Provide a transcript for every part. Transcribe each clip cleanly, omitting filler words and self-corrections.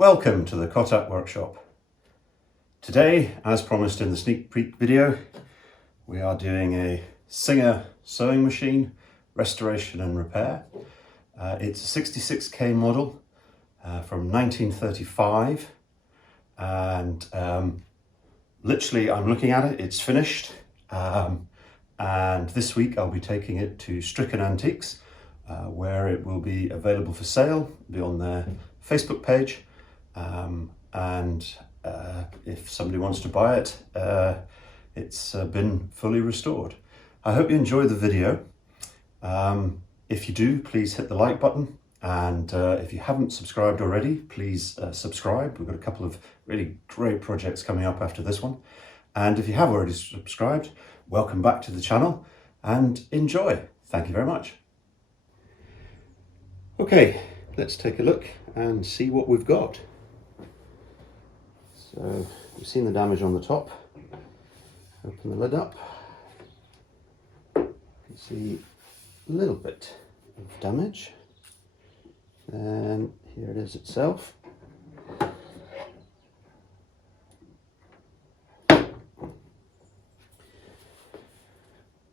Welcome to the Kotak Workshop. Today, as promised in the sneak peek video, we are doing a Singer sewing machine restoration and repair. It's a 66K model from 1935, and literally I'm looking at it, it's finished, and this week I'll be taking it to Strichen Antiques, where it will be available for sale, be on their Facebook page. If somebody wants to buy it, it's been fully restored. I hope you enjoy the video. If you do, please hit the like button, and if you haven't subscribed already, please subscribe. We've got a couple of really great projects coming up after this one, and if you have already subscribed, welcome back to the channel and enjoy. Thank you very much. Okay, let's take a look and see what we've got. So you've seen the damage on the top. Open the lid up. You can see a little bit of damage. And here it is itself.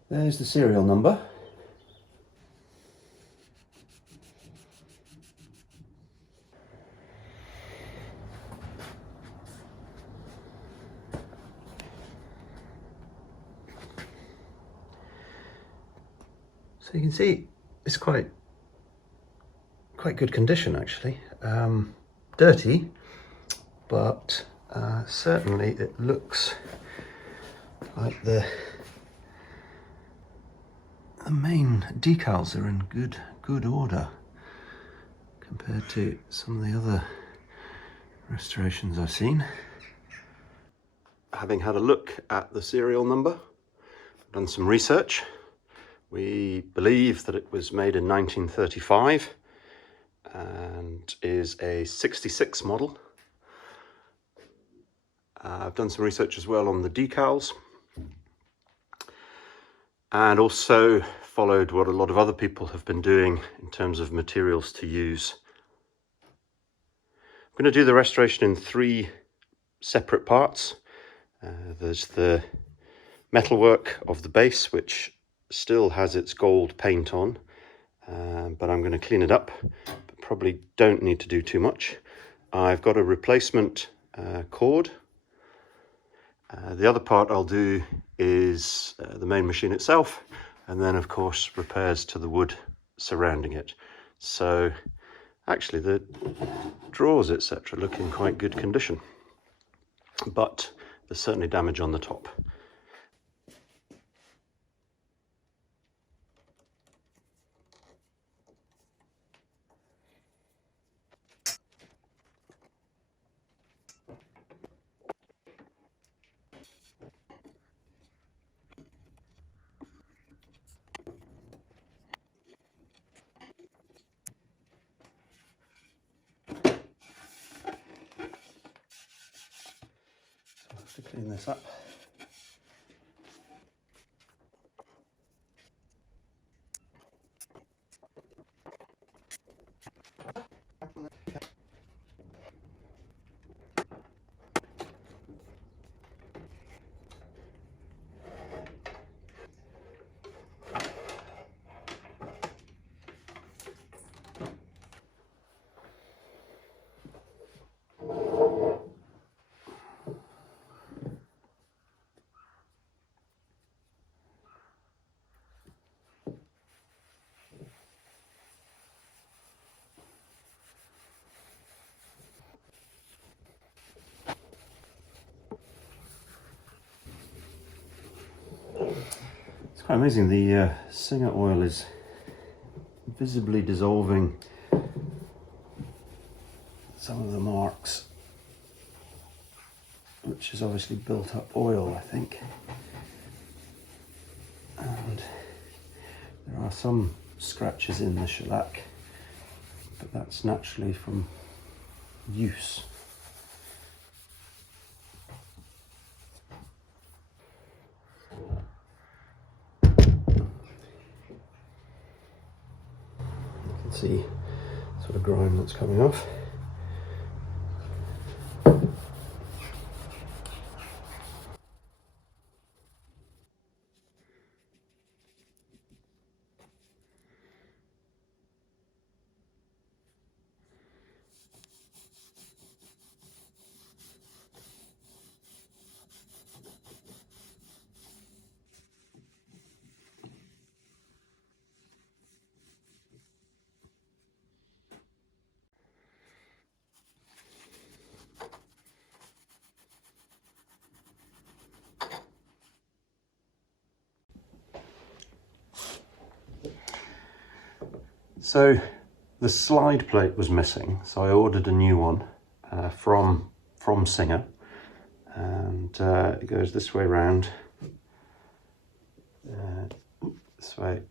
There's the serial number. So you can see it's quite good condition actually. Dirty, but certainly it looks like the main decals are in good order compared to some of the other restorations I've seen. Having had a look at the serial number, done some research. We believe that it was made in 1935 and is a 66 model. I've done some research as well on the decals, and also followed what a lot of other people have been doing in terms of materials to use. I'm going to do the restoration in 3 separate parts. There's the metalwork of the base, which still has its gold paint on, but I'm going to clean it up, but probably don't need to do too much. I've got a replacement cord. The other part I'll do is the main machine itself, and then of course repairs to the wood surrounding it. So actually the drawers etc look in quite good condition, but there's certainly damage on the top. To clean this up. It's quite amazing, the Singer oil is visibly dissolving some of the marks, which is obviously built up oil, I think. And there are some scratches in the shellac, but that's naturally from use. You can see sort of grime that's coming off. So the slide plate was missing, so I ordered a new one from Singer, and it goes this way round, this way.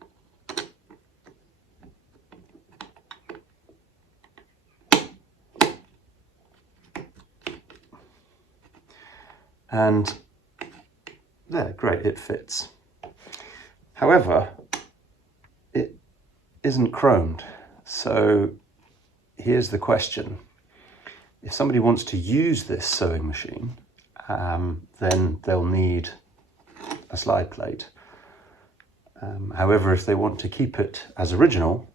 And there, great, it fits. However, it isn't chromed. So here's the question. If somebody wants to use this sewing machine, then they'll need a slide plate. However, if they want to keep it as original,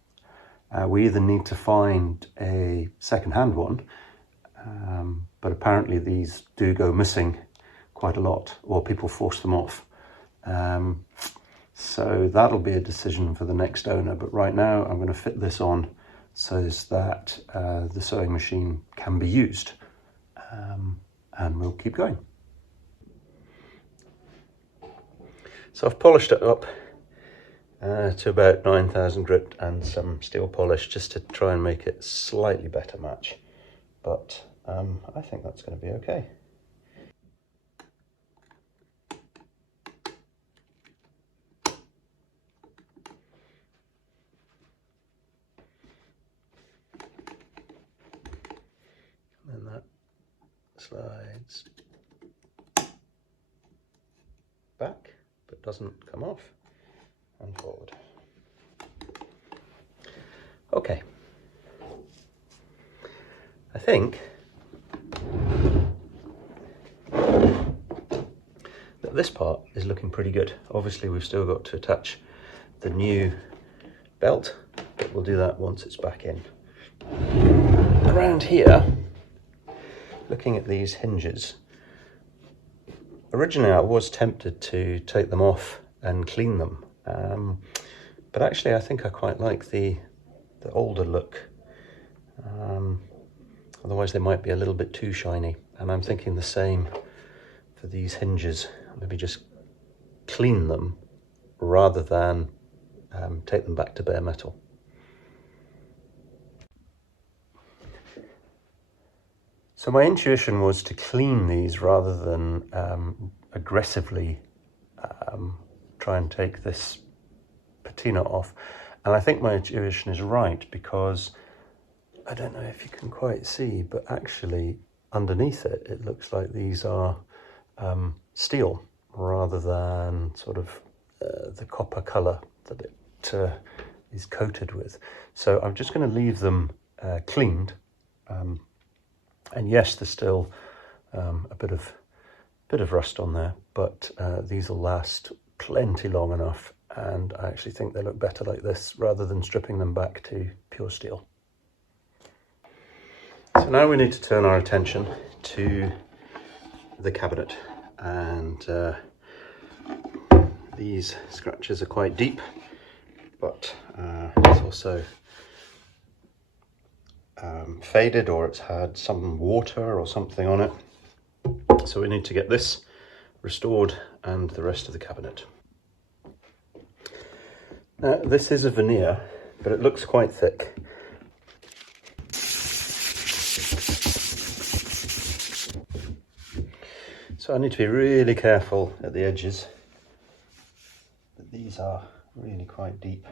we either need to find a second-hand one, but apparently these do go missing quite a lot, or people force them off. So that'll be a decision for the next owner, but right now I'm going to fit this on so that the sewing machine can be used, and we'll keep going. So I've polished it up to about 9,000 grit and some steel polish just to try and make it slightly better match, but I think that's going to be okay. And that slides back but doesn't come off, and forward. Okay, I think that this part is looking pretty good. Obviously we've still got to attach the new belt, but we'll do that once it's back in. Around here, looking at these hinges, originally I was tempted to take them off and clean them, but actually I think I quite like the older look. Otherwise they might be a little bit too shiny, and I'm thinking the same for these hinges. Maybe just clean them rather than take them back to bare metal. So my intuition was to clean these rather than aggressively try and take this patina off. And I think my intuition is right, because I don't know if you can quite see, but actually underneath it, it looks like these are steel rather than sort of the copper colour that it is coated with. So I'm just going to leave them cleaned. And yes, there's still a bit of rust on there, but these will last plenty long enough, and I actually think they look better like this rather than stripping them back to pure steel. So now we need to turn our attention to the cabinet, and these scratches are quite deep, but it's also faded, or it's had some water or something on it. So we need to get this restored and the rest of the cabinet. Now this is a veneer, but it looks quite thick. So I need to be really careful at the edges, but these are really quite deep.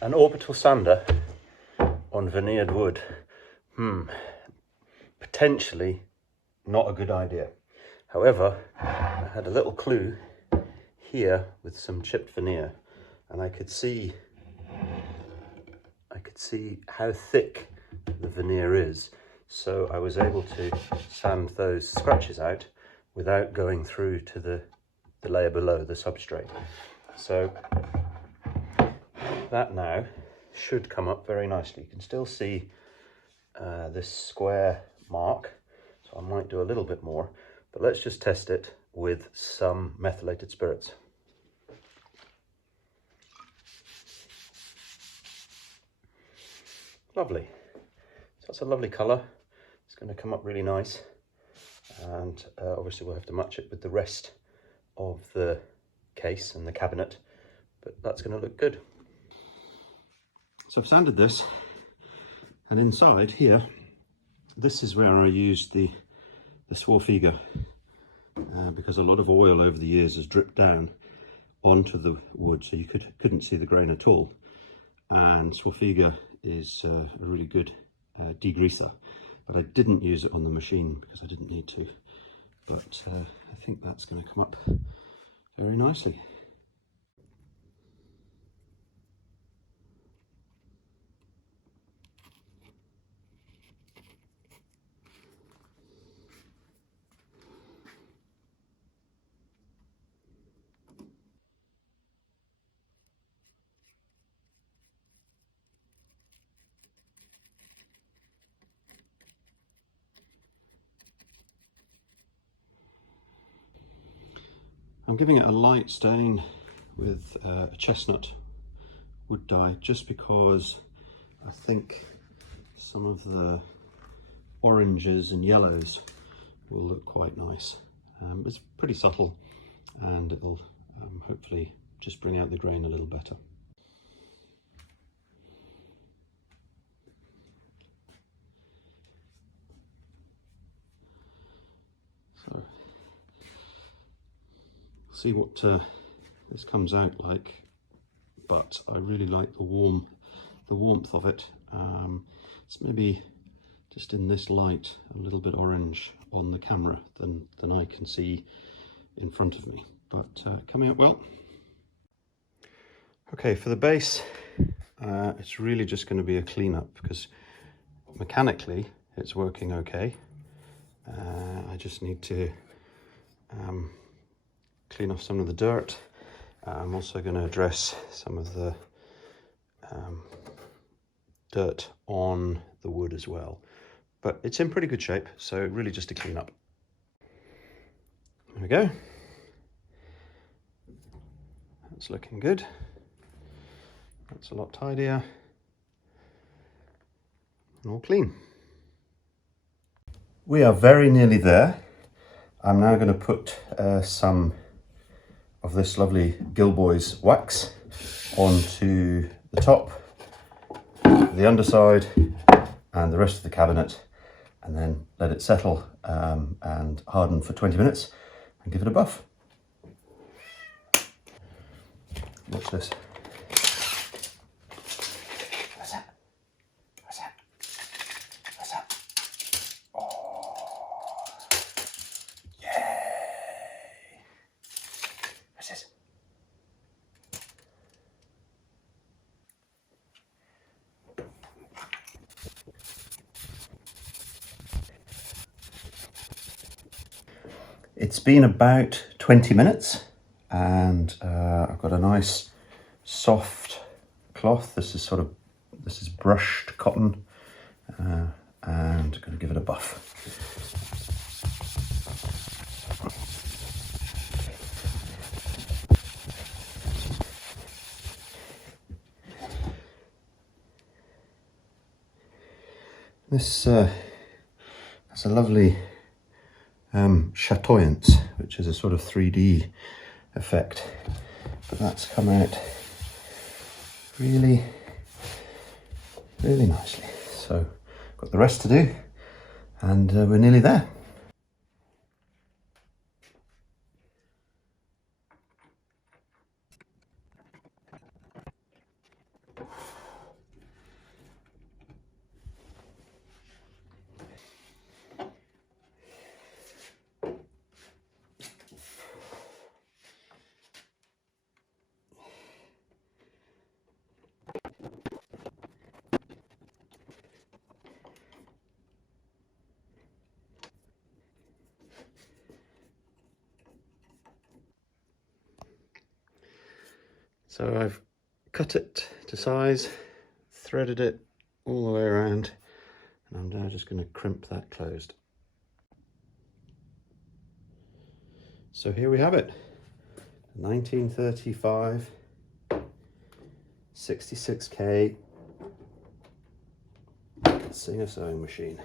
An orbital sander on veneered wood, potentially not a good idea. However, I had a little clue here with some chipped veneer, and I could see how thick the veneer is. So I was able to sand those scratches out without going through to the layer below, the substrate. So that now should come up very nicely. You can still see this square mark, so I might do a little bit more, but let's just test it with some methylated spirits. Lovely. That's a lovely colour. It's going to come up really nice, and obviously we'll have to match it with the rest of the case and the cabinet, but that's going to look good. So I've sanded this, and inside here, this is where I used the Swarfiga, because a lot of oil over the years has dripped down onto the wood, so you couldn't see the grain at all. And Swarfiga is a really good degreaser, but I didn't use it on the machine because I didn't need to. But I think that's going to come up very nicely. I'm giving it a light stain with a chestnut wood dye, just because I think some of the oranges and yellows will look quite nice. It's pretty subtle, and it'll hopefully just bring out the grain a little better. So see what this comes out like, but I really like the warmth of it. It's maybe just in this light a little bit orange on the camera than I can see in front of me, but coming out well. Okay, for the base, it's really just going to be a cleanup, because mechanically it's working okay. I just need to clean off some of the dirt. I'm also going to address some of the dirt on the wood as well, but it's in pretty good shape, so really just a clean up. There we go. That's looking good. That's a lot tidier and all clean. We are very nearly there. I'm now going to put some of this lovely Gilboy's wax onto the top, the underside, and the rest of the cabinet, and then let it settle and harden for 20 minutes and give it a buff. Watch this. What's that? What's that? What's that? Oh, yay! What's this? It's been about 20 minutes, and I've got a nice soft cloth. This is brushed cotton, and I'm going to give it a buff. This has a lovely chatoyance, which is a sort of 3D effect, but that's come out really nicely. So got the rest to do, and we're nearly there. So I've cut it to size, threaded it all the way around, and I'm now just going to crimp that closed. So here we have it, 1935 66K Singer sewing machine.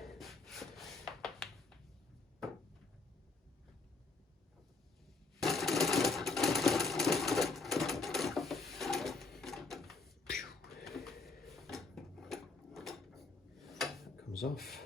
Comes off.